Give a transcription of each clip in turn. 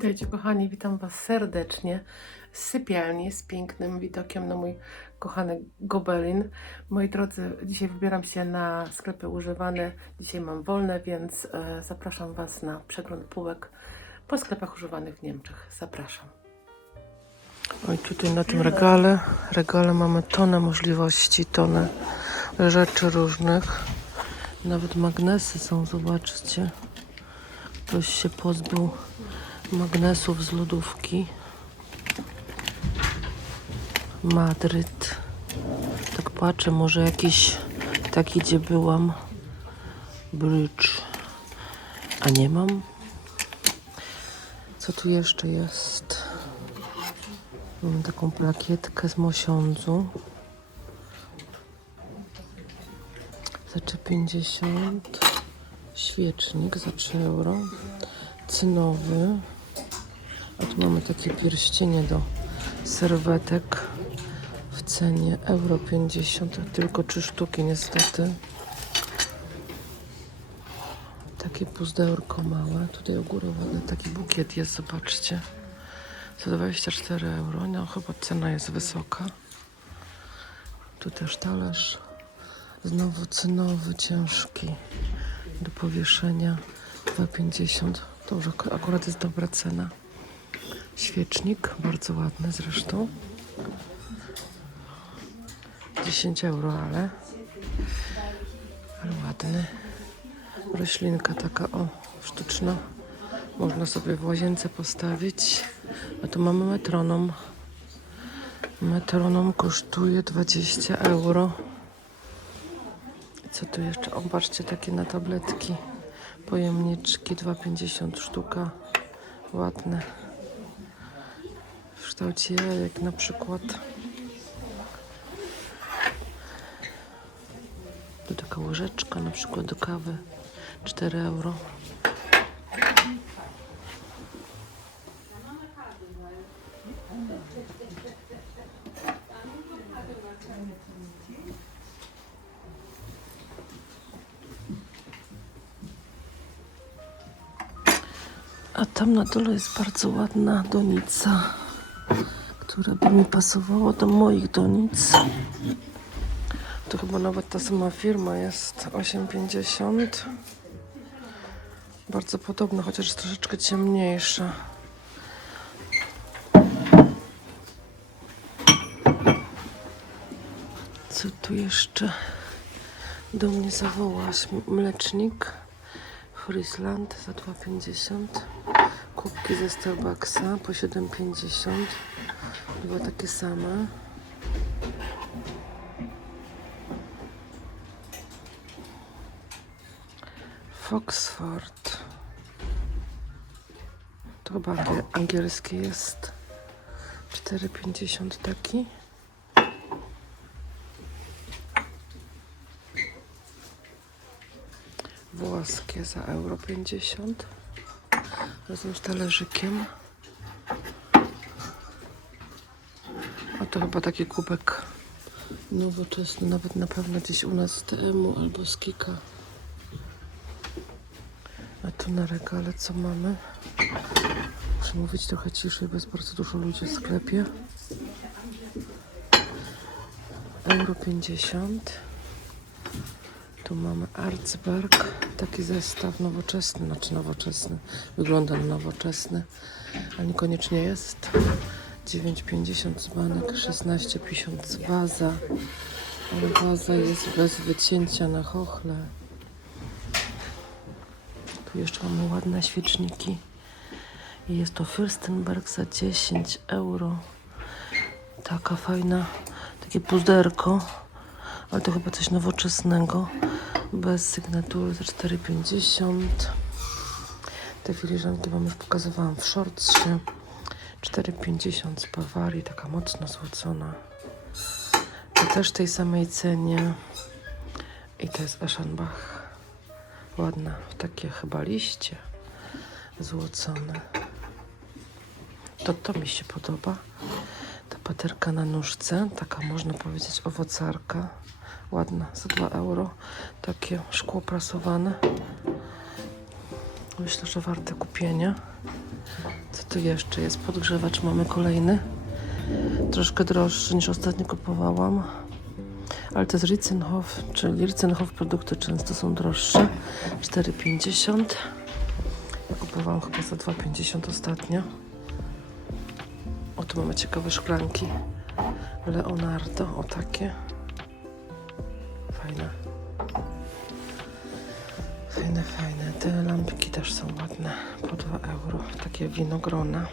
Witajcie kochani, witam Was serdecznie z sypialni z pięknym widokiem na mój kochany gobelin. Moi drodzy, dzisiaj wybieram się na sklepy używane. Dzisiaj mam wolne, więc zapraszam Was na przegląd półek po sklepach używanych w Niemczech. Zapraszam. Oj, tutaj na tym regale mamy tonę możliwości, tonę rzeczy różnych. Nawet magnesy są, zobaczcie. Ktoś się pozbył magnesów z lodówki. Madryt. Tak patrzę, może jakiś taki, gdzie byłam. Bridge. A nie mam. Co tu jeszcze jest? Mam taką plakietkę z mosiądzu. Za 3,50. Świecznik za 3 euro. Cynowy. A tu mamy takie pierścienie do serwetek w cenie euro 50, tylko 3 sztuki niestety. Takie puzdełko małe. Tutaj u góry ładny taki bukiet jest, zobaczcie. Za 24 euro. No chyba cena jest wysoka. Tu też talerz. Znowu cynowy, ciężki. Do powieszenia 2,50. To już akurat jest dobra cena. Świecznik, bardzo ładny zresztą. 10 euro, ale ładny. Roślinka taka, o, sztuczna. Można sobie w łazience postawić. A tu mamy metronom. Metronom kosztuje 20 euro. I co tu jeszcze? O, patrzcie, takie na tabletki. Pojemniczki, 2,50 sztuka. Ładne. W kształcie jajek na przykład. Tu taka łyżeczka na przykład do kawy. 4 euro. A tam na dole jest bardzo ładna donica, która by mi pasowała do moich donic. To chyba nawet ta sama firma jest, 8,50. Bardzo podobna, chociaż jest troszeczkę ciemniejsza. Co tu jeszcze do mnie zawołaś? Mlecznik Friesland za 2,50. Kubki ze Starbucksa po 7,50. Dwa takie same. Foxford. To chyba angielskie jest. 4,50 taki. Włoskie za euro 50. Razem z talerzykiem. A to chyba taki kubek nowoczesny, nawet na pewno gdzieś u nas z TM-u albo z Kika. A tu na regale co mamy? Muszę mówić trochę ciszej, bo jest bardzo dużo ludzi w sklepie. Euro 50. Tu mamy Arzberg, taki zestaw nowoczesny, znaczy nowoczesny, wygląda na nowoczesny, ale niekoniecznie jest. 9,50 dzbanek, 16,50 waza, ale waza jest bez wycięcia na chochle. Tu jeszcze mamy ładne świeczniki i jest to Fürstenberg za 10 euro. Taka fajna, takie puzderko, ale to chyba coś nowoczesnego. Bez sygnatury za 4,50. Te filiżanki wam już pokazywałam w shortsie. 4,50 z Bawarii, taka mocno złocona. To też w tej samej cenie. I to jest Eschenbach. Ładna, takie chyba liście złocone. To mi się podoba. Ta paterka na nóżce, taka można powiedzieć owocarka. Ładna, za 2 euro. Takie szkło prasowane. Myślę, że warte kupienia. Co tu jeszcze jest? Podgrzewacz mamy kolejny. Troszkę droższy niż ostatnio kupowałam. Ale to jest Ritzenhof, czyli Ritzenhof produkty często są droższe. 4,50. Ja kupowałam chyba za 2,50 ostatnio. O, tu mamy ciekawe szklanki. Leonardo, o takie. Fajne. Fajne, fajne. Te lampki też są ładne. Po 2 euro. Takie winogrona.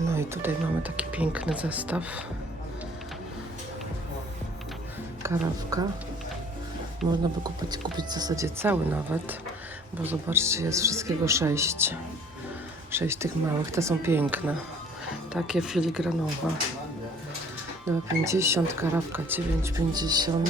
No i tutaj mamy taki piękny zestaw. Karawka. Można by kupić w zasadzie cały nawet, bo zobaczcie, jest wszystkiego 6. 6 tych małych. Te są piękne. Takie filigranowe. 2,50, karawka 9,50.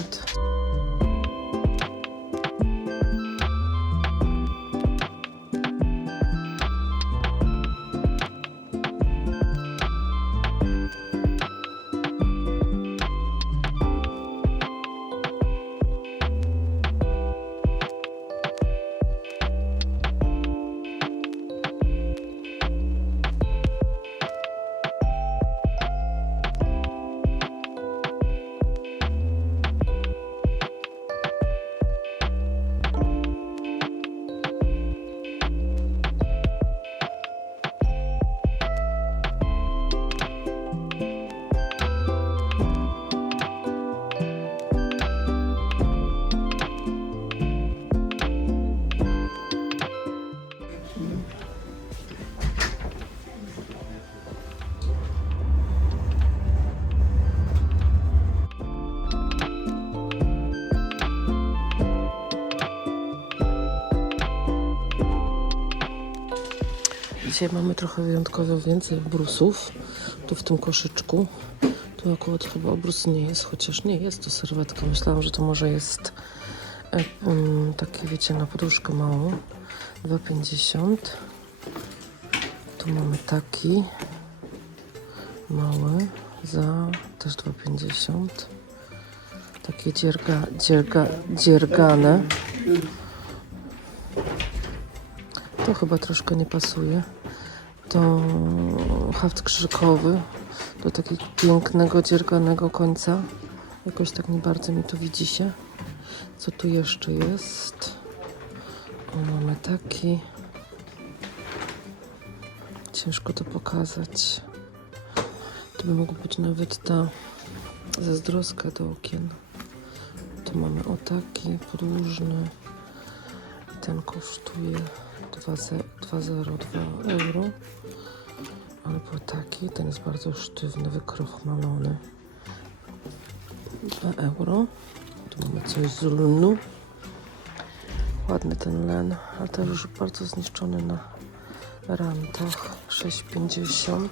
Dzisiaj mamy trochę wyjątkowo więcej obrusów. Tu w tym koszyczku. Tu akurat chyba obrus nie jest, chociaż nie jest to serwetka. Myślałam, że to może jest takie, wiecie, na poduszkę małą. 2,50. Tu mamy taki mały za też 2,50. Takie dziergane. To chyba troszkę nie pasuje. To haft krzykowy do takiego pięknego, dzierganego końca. Jakoś tak nie bardzo mi to widzi się. Co tu jeszcze jest? O, mamy taki. Ciężko to pokazać. To by mogło być nawet ta zazdroska do okien. Tu mamy o taki podłużny. Ten kosztuje 2,02 euro. Albo taki, ten jest bardzo sztywny, wykrochmalony. 2 euro. Tu mamy coś z lnu. Ładny ten len, ale też już bardzo zniszczony na rantach. 6,50.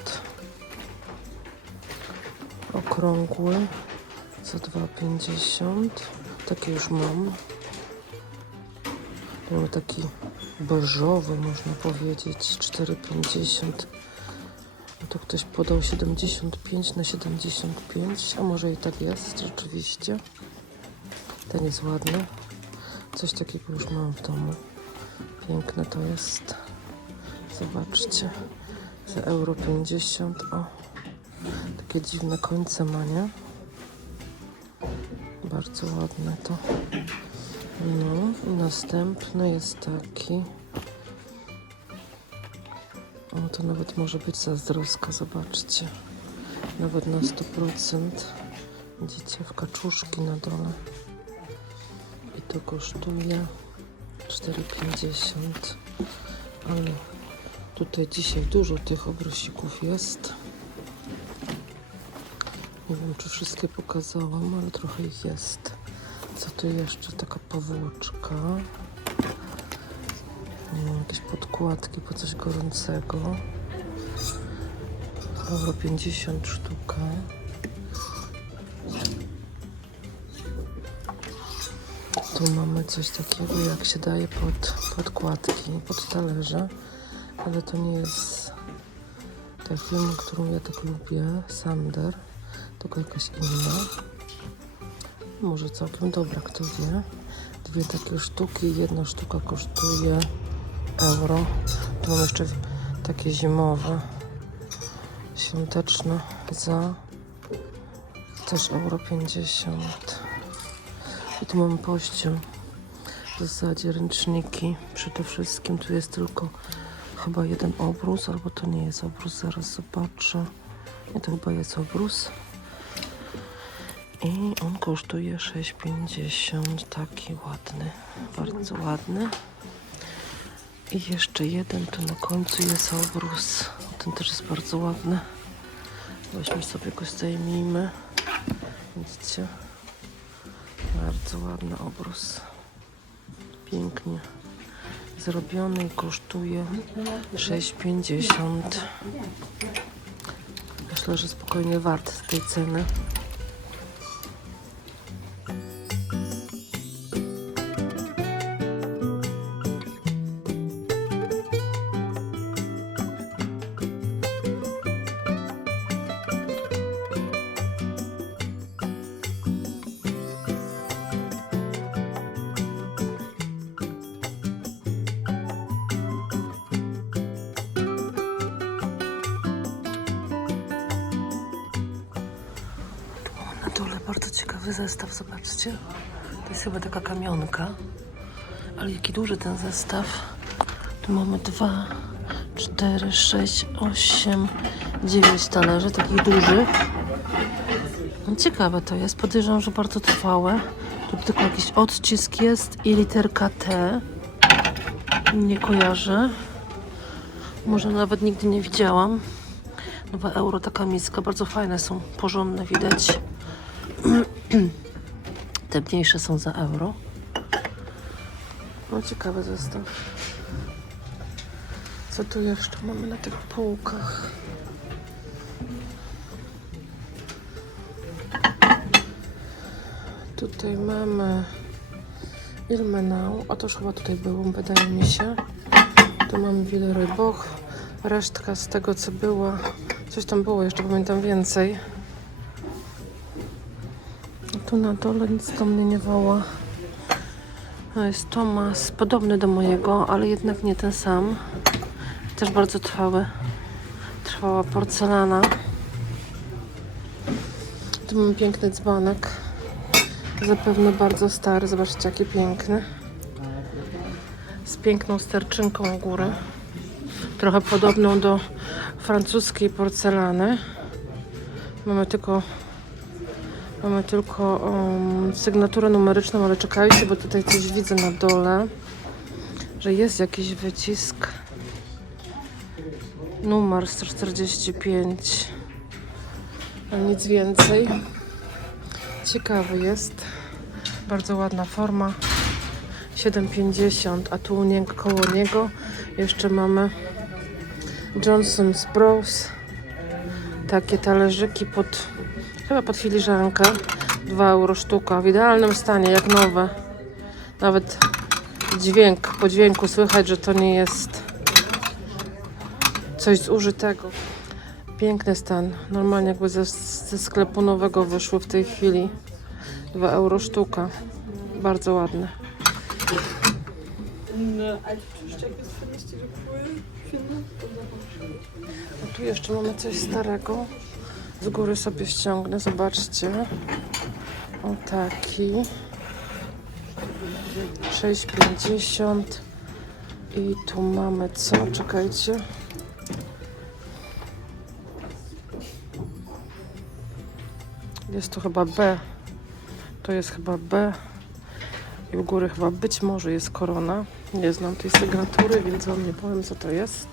Okrągły za 2,50. Takie już mam. Tu mamy taki beżowy, można powiedzieć, 4,50. Tu ktoś podał 75 na 75, a może i tak jest rzeczywiście. Ten jest ładny. Coś takiego już mam w domu. Piękne to jest. Zobaczcie. Za euro 50. O, takie dziwne końce ma, nie? Bardzo ładne to. No i następny jest taki. O, to nawet może być zazdroska, zobaczcie. Nawet na 100%. Widzicie, w kaczuszki na dole. I to kosztuje 4,50. Ale tutaj dzisiaj dużo tych obrusików jest. Nie wiem, czy wszystkie pokazałam, ale trochę ich jest. Co tu jeszcze? Taka powłoczka. Jakieś podkładki po coś gorącego. Euro 50 sztuka. Tu mamy coś takiego, jak się daje pod podkładki, pod talerze. Ale to nie jest ta firma, którą ja tak lubię, Sander, tylko jakaś inna. Może całkiem dobra, kto wie. Dwie takie sztuki, jedna sztuka kosztuje euro. Tu mam jeszcze takie zimowe, świąteczne za też euro 50. I tu mamy pościel. W zasadzie ręczniki. Przede wszystkim tu jest tylko chyba jeden obrus, albo to nie jest obrus, zaraz zobaczę. Nie, to chyba jest obrus. I on kosztuje 6,50. Taki ładny, bardzo ładny. I jeszcze jeden tu na końcu jest obrus. Ten też jest bardzo ładny. Weźmy sobie go, zdejmijmy. Widzicie? Bardzo ładny obrus. Pięknie zrobiony i kosztuje 6,50. Myślę, że spokojnie wart tej ceny. Na dole bardzo ciekawy zestaw, zobaczcie. To jest chyba taka kamionka. Ale jaki duży ten zestaw. Tu mamy 2, 4, 6, 8, 9 talerzy, takich dużych. Ciekawe to jest, podejrzewam, że bardzo trwałe. Tu tylko jakiś odcisk jest i literka T. Nie kojarzę. Może nawet nigdy nie widziałam. 2 euro taka miska, bardzo fajne są, porządne widać. Te mniejsze są za euro. No ciekawy zestaw. Co tu jeszcze mamy na tych półkach? Tutaj mamy Ilmenau. Otóż chyba tutaj było, wydaje mi się. Tu mamy Villeroy Boch. Resztka z tego, co było. Coś tam było, jeszcze pamiętam więcej. Tu na dole nic do mnie nie woła. To jest Thomas, podobny do mojego, ale jednak nie ten sam. Też bardzo trwała porcelana. Tu mamy piękny dzbanek. Zapewne bardzo stary, zobaczcie jaki piękny. Z piękną sterczynką u góry. Trochę podobną do francuskiej porcelany. Mamy tylko sygnaturę numeryczną, ale czekajcie, bo tutaj coś widzę na dole, że jest jakiś wycisk. Numer 145, ale nic więcej. Ciekawy jest. Bardzo ładna forma. 7,50, a tu koło niego jeszcze mamy Johnson's Bros. Takie talerzyki chyba pod filiżankę. 2 euro sztuka. W idealnym stanie, jak nowe. Nawet po dźwięku słychać, że to nie jest coś zużytego. Piękny stan. Normalnie jakby ze sklepu nowego wyszły w tej chwili. 2 euro sztuka. Bardzo ładne. A tu jeszcze mamy coś starego. Z góry sobie ściągnę, zobaczcie. O taki. 6,50. I tu mamy co? Czekajcie. Jest to chyba B. To jest chyba B. I u góry chyba być może jest korona. Nie znam tej sygnatury, więc wam nie powiem, co to jest.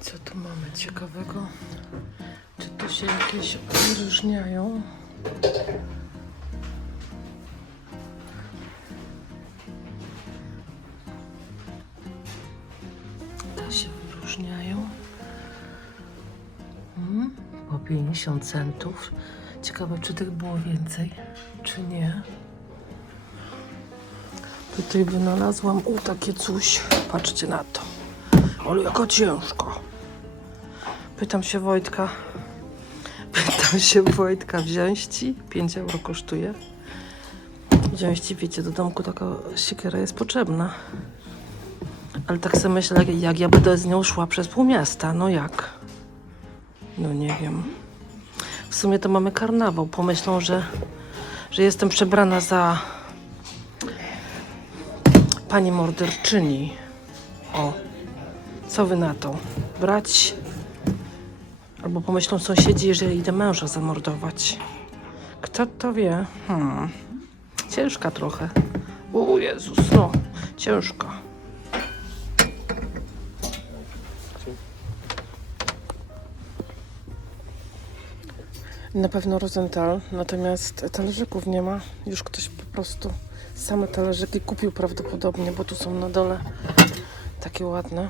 Co tu mamy ciekawego? Czy tu się jakieś wyróżniają? Te się wyróżniają. Po 50 centów. Ciekawe, czy tych było więcej, czy nie. Tutaj wynalazłam takie coś. Patrzcie na to. Ale jaka ciężko. Pytam się Wojtka, Pytam się Wojtka, wziąć ci? 5 euro kosztuje. Wziąć ci, wiecie, do domku taka siekiera jest potrzebna. Ale tak sobie myślę, jak ja będę z nią szła przez pół miasta, no jak? No nie wiem. W sumie to mamy karnawał. Pomyślą, że jestem przebrana za pani morderczyni. O, co wy na to? Brać? Albo pomyślą sąsiedzi, że idę męża zamordować. Kto to wie? Ciężka trochę. O Jezus, no, ciężka. Na pewno Rosenthal, natomiast talerzyków nie ma. Już ktoś po prostu same talerzyki kupił prawdopodobnie, bo tu są na dole takie ładne.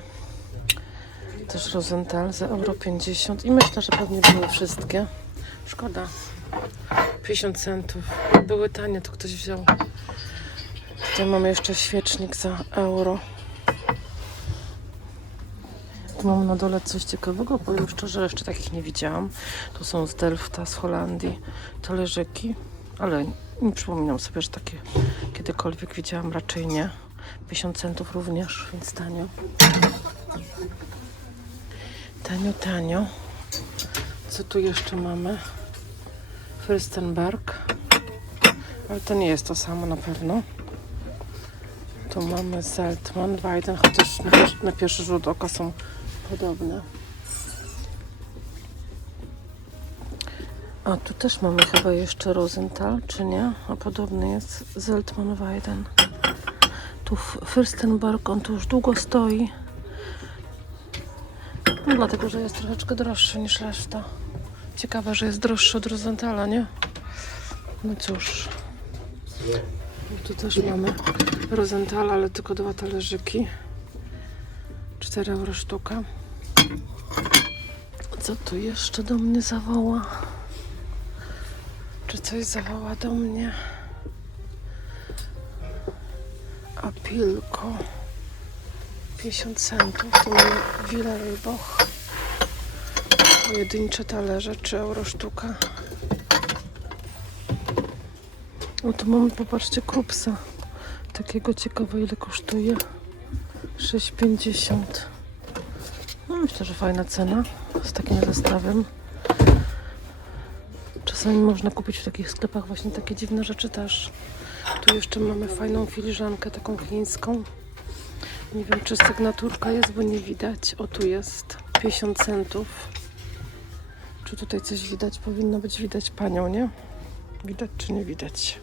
Też Rosenthal za euro 50 i myślę, że pewnie były wszystkie. Szkoda. 50 centów. Były tanie, to ktoś wziął. Tutaj mamy jeszcze świecznik za euro. Tu mam na dole coś ciekawego, powiem szczerze, jeszcze takich nie widziałam. To są z Delfta, z Holandii talerzyki, ale nie przypominam sobie, że takie kiedykolwiek widziałam, raczej nie. 50 centów również, więc tanio. Tanio, tanio. Co tu jeszcze mamy? Fürstenberg. Ale to nie jest to samo na pewno. Tu mamy Zeltman, Weiden, chociaż na pierwszy rzut oka są podobne. A tu też mamy chyba jeszcze Rosenthal, czy nie? A podobny jest Zeltman, Weiden. Tu Fürstenberg, on tu już długo stoi. No, dlatego, że jest troszeczkę droższy niż reszta. Ciekawe, że jest droższy od Rosenthala, nie? No cóż. Tu też mamy Rosenthal, ale tylko 2 talerzyki. 4 euro sztuka. Co tu jeszcze do mnie zawoła? Czy coś zawoła do mnie? Apilko. 50 centów. Tu mamy Wilhelboch. Pojedyncze talerze, 3 euro sztuka. O, tu mamy, popatrzcie, krupsa. Takiego ciekawe, ile kosztuje. 6,50. No, myślę, że fajna cena z takim zestawem. Czasami można kupić w takich sklepach właśnie takie dziwne rzeczy też. Tu jeszcze mamy fajną filiżankę, taką chińską. Nie wiem, czy sygnaturka jest, bo nie widać. O, tu jest 50 centów. Czy tutaj coś widać? Powinno być widać panią, nie? Widać czy nie widać?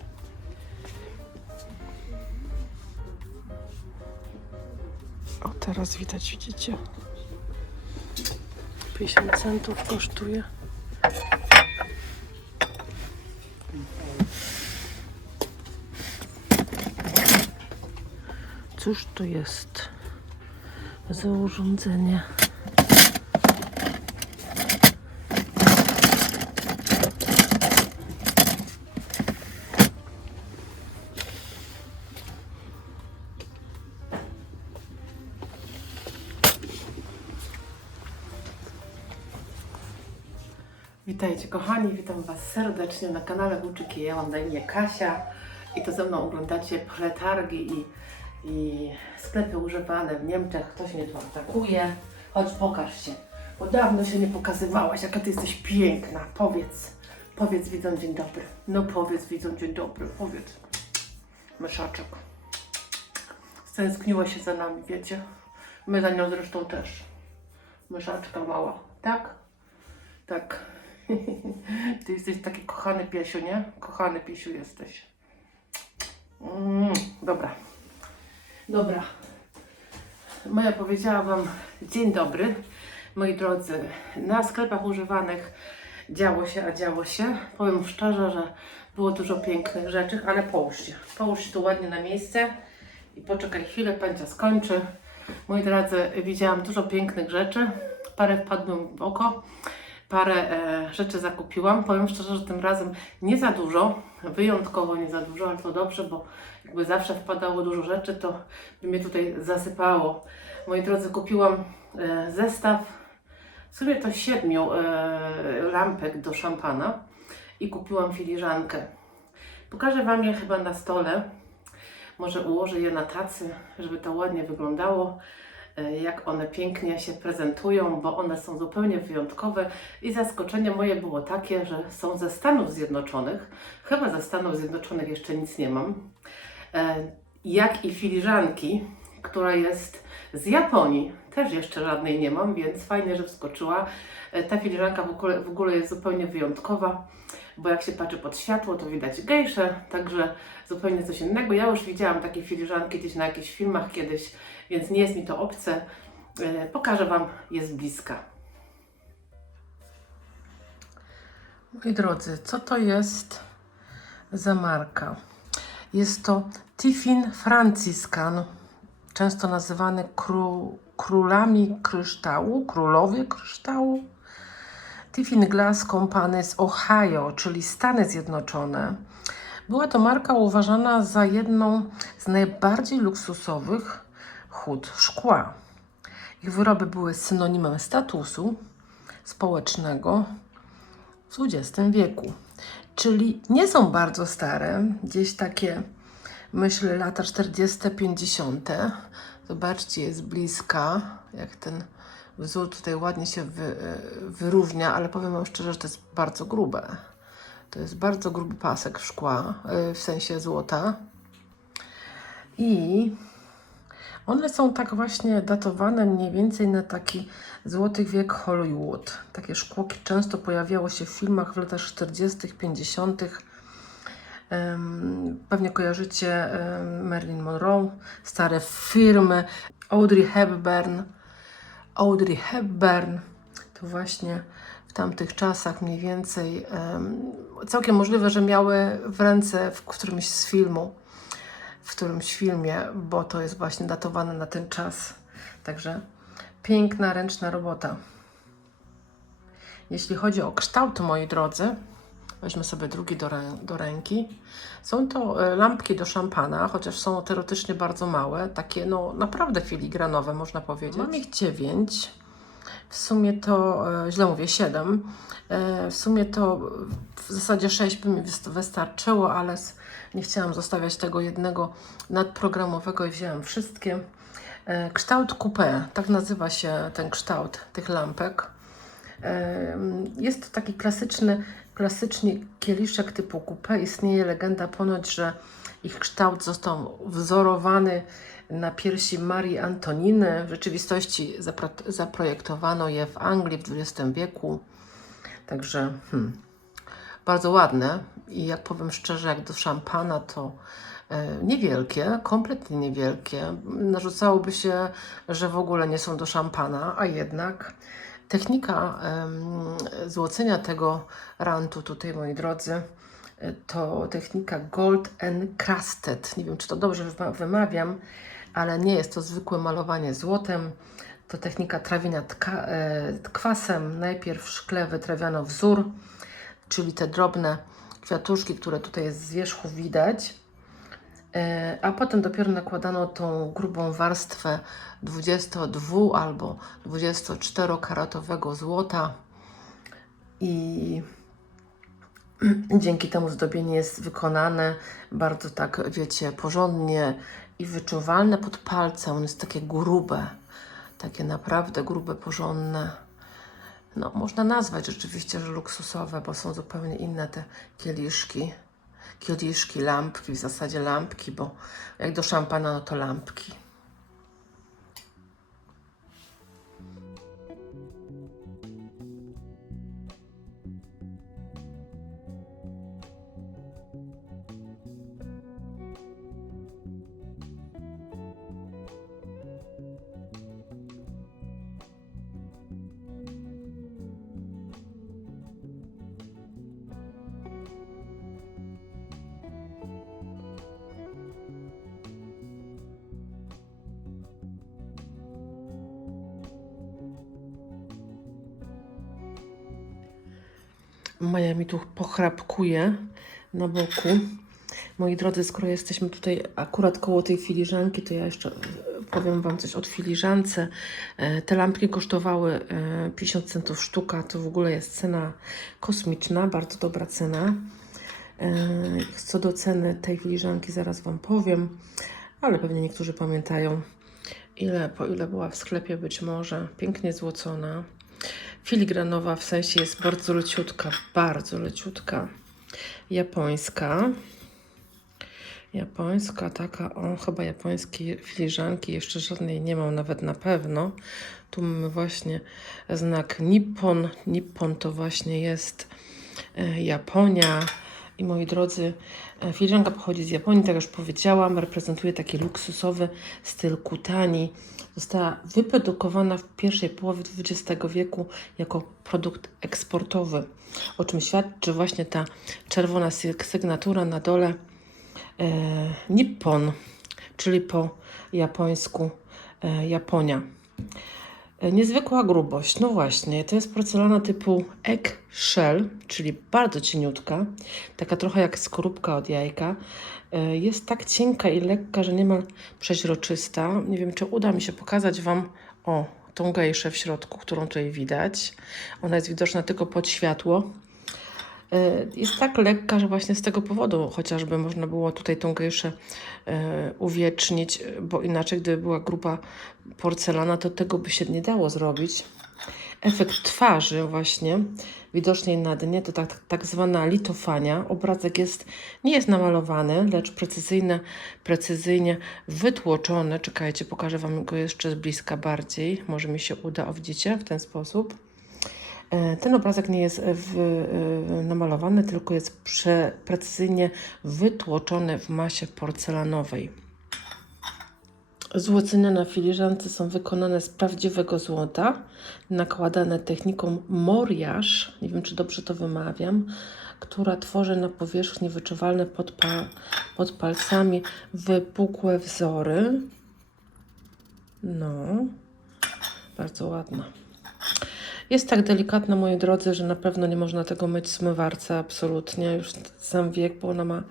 O, teraz widać, widzicie? 50 centów kosztuje. Cóż to jest za urządzenie? Witajcie kochani, witam Was serdecznie na kanale Włóczyki. Ja mam na imię Kasia i to ze mną oglądacie przetargi i sklepy używane w Niemczech. Ktoś mnie tu atakuje. Chodź, pokaż się, bo dawno się nie pokazywałaś, jaka Ty jesteś piękna. Powiedz widzom dzień dobry. No powiedz widzom dzień dobry, powiedz. Myszaczek. Stęskniła się za nami, wiecie? My za nią zresztą też. Myszaczka mała, tak? Tak. Ty jesteś taki kochany piesiu, nie? Kochany piesiu jesteś. Dobra. Moja powiedziała Wam dzień dobry, moi drodzy. Na sklepach używanych działo się. Powiem szczerze, że było dużo pięknych rzeczy, ale połóż się tu ładnie na miejsce i poczekaj chwilę, Pancia skończy. Moi drodzy, widziałam dużo pięknych rzeczy. Parę wpadły w oko. Parę rzeczy zakupiłam. Powiem szczerze, że tym razem nie za dużo, wyjątkowo nie za dużo, ale to dobrze, bo jakby zawsze wpadało dużo rzeczy, to by mnie tutaj zasypało. Moi drodzy, kupiłam zestaw w sumie to 7 lampek do szampana i kupiłam filiżankę. Pokażę Wam je chyba na stole. Może ułożę je na tacy, żeby to ładnie wyglądało, jak one pięknie się prezentują, bo one są zupełnie wyjątkowe i zaskoczenie moje było takie, że są ze Stanów Zjednoczonych. Chyba ze Stanów Zjednoczonych jeszcze nic nie mam. Jak i filiżanki, która jest z Japonii. Też jeszcze żadnej nie mam, więc fajnie, że wskoczyła. Ta filiżanka w ogóle jest zupełnie wyjątkowa, bo jak się patrzy pod światło, to widać gejszę, także zupełnie coś innego. Ja już widziałam takie filiżanki gdzieś na jakichś filmach kiedyś, więc nie jest mi to obce. Pokażę Wam je z bliska. Moi drodzy, co to jest za marka? Jest to Tiffin Franciscan, często nazywany królami kryształu, królowie kryształu. Tiffin Glass Company z Ohio, czyli Stany Zjednoczone. Była to marka uważana za jedną z najbardziej luksusowych hut szkła. Ich wyroby były synonimem statusu społecznego w XX wieku. Czyli nie są bardzo stare, gdzieś takie, myślę, lata 40., 50. Zobaczcie, jest bliska, jak ten wzór tutaj ładnie się wyrównia, ale powiem Wam szczerze, że to jest bardzo grube. To jest bardzo gruby pasek szkła, w sensie złota. I one są tak właśnie datowane mniej więcej na taki złoty wiek Hollywood. Takie szkło często pojawiało się w filmach w latach 40., 50. Pewnie kojarzycie Marilyn Monroe, stare firmy, Audrey Hepburn, to właśnie w tamtych czasach mniej więcej, całkiem możliwe, że miały w ręce w którymś filmie, bo to jest właśnie datowane na ten czas. Także piękna, ręczna robota. Jeśli chodzi o kształt, moi drodzy, weźmy sobie drugi do ręki. Są to lampki do szampana, chociaż są teoretycznie bardzo małe, takie no naprawdę filigranowe, można powiedzieć. Mam ich 9. W sumie to, źle mówię, 7. W sumie to w zasadzie 6 by mi wystarczyło, ale nie chciałam zostawiać tego jednego nadprogramowego i wzięłam wszystkie. Kształt coupé, tak nazywa się ten kształt tych lampek. Jest to taki klasyczny kieliszek typu coupé. Istnieje legenda ponoć, że ich kształt został wzorowany na piersi Marii Antoniny. W rzeczywistości zaprojektowano je w Anglii w XX wieku. Także bardzo ładne i jak powiem szczerze, jak do szampana, to niewielkie, kompletnie niewielkie. Narzucałoby się, że w ogóle nie są do szampana, a jednak technika złocenia tego rantu tutaj, moi drodzy, to technika Gold Encrusted. Nie wiem, czy to dobrze wymawiam, ale nie jest to zwykłe malowanie złotem. To technika trawienia kwasem. Najpierw w szkle wytrawiano wzór, czyli te drobne kwiatuszki, które tutaj z wierzchu widać, a potem dopiero nakładano tą grubą warstwę 22 albo 24-karatowego złota i dzięki temu zdobienie jest wykonane bardzo tak, wiecie, porządnie i wyczuwalne pod palcem. Ono jest takie grube, takie naprawdę grube, porządne. No, można nazwać rzeczywiście, że luksusowe, bo są zupełnie inne te kieliszki, lampki, w zasadzie lampki, bo jak do szampana, no to lampki. Maja mi tu pochrapkuje na boku. Moi drodzy, skoro jesteśmy tutaj akurat koło tej filiżanki, to ja jeszcze powiem Wam coś o filiżance. Te lampki kosztowały 50 centów sztuka, to w ogóle jest cena kosmiczna, bardzo dobra cena. Co do ceny tej filiżanki zaraz Wam powiem, ale pewnie niektórzy pamiętają, po ile była w sklepie, być może. Pięknie złocona. Filigranowa, w sensie jest bardzo leciutka. Japońska, taka, chyba japońskiej filiżanki, jeszcze żadnej nie mam nawet na pewno. Tu mamy właśnie znak Nippon. Nippon to właśnie jest Japonia. I moi drodzy, filiżanka pochodzi z Japonii, tak jak już powiedziałam, reprezentuje taki luksusowy styl kutani. Została wyprodukowana w pierwszej połowie XX wieku jako produkt eksportowy, o czym świadczy właśnie ta czerwona sygnatura na dole Nippon, czyli po japońsku Japonia. Niezwykła grubość, no właśnie, to jest porcelana typu egg-shell, czyli bardzo cieniutka, taka trochę jak skorupka od jajka. Jest tak cienka i lekka, że niemal przeźroczysta. Nie wiem, czy uda mi się pokazać Wam tą gejszę w środku, którą tutaj widać. Ona jest widoczna tylko pod światło. Jest tak lekka, że właśnie z tego powodu chociażby można było tutaj tą gejszę uwiecznić, bo inaczej gdyby była gruba porcelana, to tego by się nie dało zrobić. Efekt twarzy właśnie, widocznej na dnie, to tak zwana litofania. Obrazek nie jest namalowany, lecz precyzyjnie wytłoczony. Czekajcie, pokażę Wam go jeszcze z bliska bardziej. Może mi się uda, o widzicie, w ten sposób. Ten obrazek nie jest namalowany, tylko jest precyzyjnie wytłoczony w masie porcelanowej. Złocenia na filiżance są wykonane z prawdziwego złota, nakładane techniką moriage, nie wiem czy dobrze to wymawiam, która tworzy na powierzchni wyczuwalne pod palcami wypukłe wzory. No, bardzo ładna. Jest tak delikatna, moi drodzy, że na pewno nie można tego myć w zmywarce, absolutnie. Już sam wiek, bo ona ma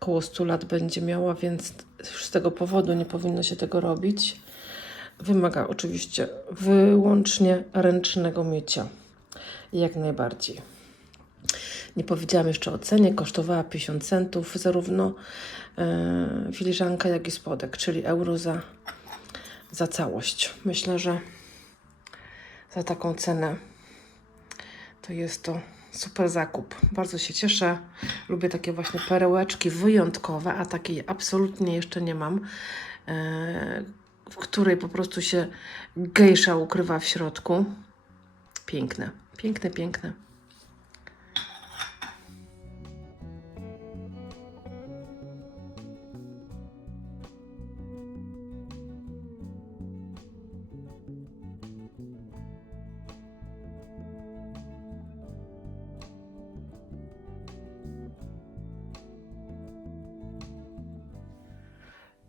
około 100 lat będzie miała, więc już z tego powodu nie powinno się tego robić. Wymaga oczywiście wyłącznie ręcznego mycia. Jak najbardziej. Nie powiedziałam jeszcze o cenie. Kosztowała 50 centów, zarówno filiżanka, jak i spodek, czyli euro za całość. Myślę, że za taką cenę to jest to super zakup. Bardzo się cieszę. Lubię takie właśnie perełeczki wyjątkowe, a takiej absolutnie jeszcze nie mam, w której po prostu się gejsza ukrywa w środku. Piękne, piękne, piękne.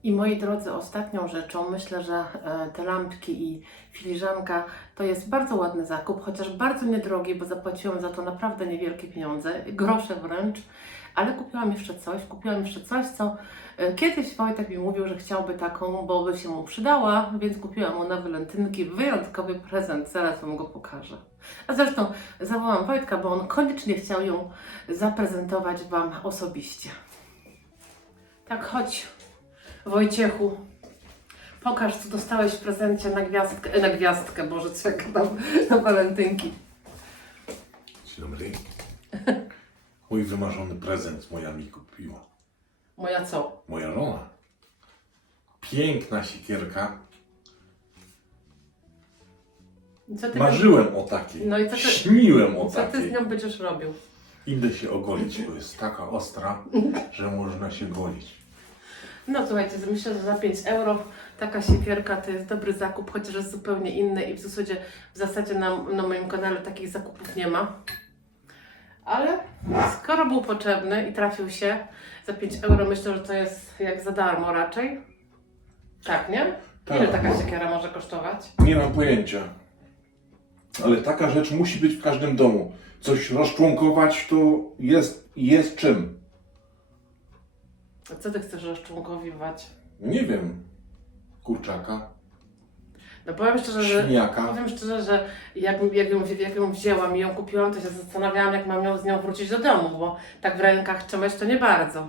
I moi drodzy, ostatnią rzeczą, myślę, że te lampki i filiżanka to jest bardzo ładny zakup, chociaż bardzo niedrogi, bo zapłaciłam za to naprawdę niewielkie pieniądze, grosze wręcz, ale kupiłam jeszcze coś, co kiedyś Wojtek mi mówił, że chciałby taką, bo by się mu przydała, więc kupiłam mu na walentynki wyjątkowy prezent, zaraz Wam go pokażę. A zresztą zawołam Wojtka, bo on koniecznie chciał ją zaprezentować Wam osobiście. Tak, chodź. Wojciechu, pokaż, co dostałeś w prezencie na gwiazdkę, Boże, co ja gadam, na walentynki. Dzień dobry. Mój wymarzony prezent moja mi kupiła. Moja co? Moja żona. Piękna sikierka. Co ty Marzyłem o takiej. No i co ty- Śniłem o Co ty z takiej. nią będziesz robił? Idę się ogolić, bo jest taka ostra, że można się golić. No słuchajcie, myślę, że za 5 euro taka siekierka to jest dobry zakup, chociaż jest zupełnie inny i w zasadzie na moim kanale takich zakupów nie ma. Ale skoro był potrzebny i trafił się za 5 euro, myślę, że to jest jak za darmo raczej. Tak, nie? Tak. Ile taka siekiera może kosztować? Nie mam pojęcia. Ale taka rzecz musi być w każdym domu. Coś rozczłonkować to jest czym. A co ty chcesz rozczłonkowywać? Nie wiem. Kurczaka, No powiem szczerze, że... świniaka. Powiem szczerze, że jak ją wzięłam i ją kupiłam, to się zastanawiałam, jak mam ją z nią wrócić do domu, bo tak w rękach trzymać to nie bardzo.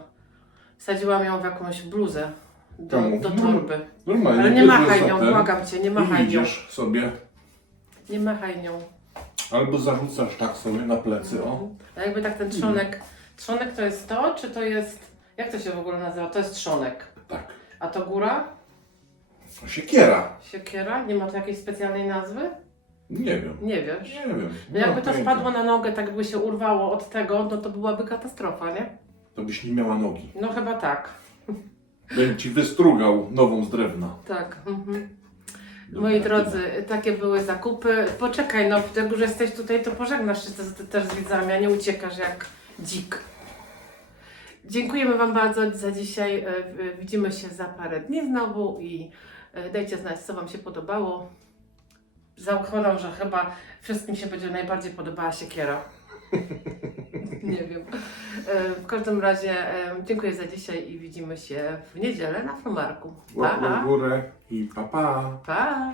Wsadziłam ją w jakąś bluzę do torby. Normalnie. Ale nie bierzesz machaj za nią, ten błagam cię, nie I machaj nią. idziesz sobie, Nie machaj nią. albo zarzucasz tak sobie na plecy, o. A jakby tak ten trzonek... Trzonek to jest to, czy to jest... Jak to się w ogóle nazywa? To jest trzonek. Tak. A to góra? Siekiera. Siekiera? Nie ma to jakiejś specjalnej nazwy? Nie wiem. Nie wiesz. Nie wiem. No jakby to pojęcia. wpadło na nogę, tak by się urwało od tego, no to byłaby katastrofa, nie? To byś nie miała nogi. No chyba tak. Bym ci wystrugał nową z drewna. Tak. Dobra, Moi drodzy, takie były zakupy. Poczekaj, no jak już jesteś tutaj, to pożegnasz się też z widzami, a nie uciekasz jak dzik. Dziękujemy Wam bardzo za dzisiaj. Widzimy się za parę dni znowu i dajcie znać, co Wam się podobało. Zakładam, że chyba wszystkim się będzie najbardziej podobała siekiera. Nie wiem. W każdym razie dziękuję za dzisiaj i widzimy się w niedzielę na Flumarku. Łap w Pa! górę i pa pa. Pa!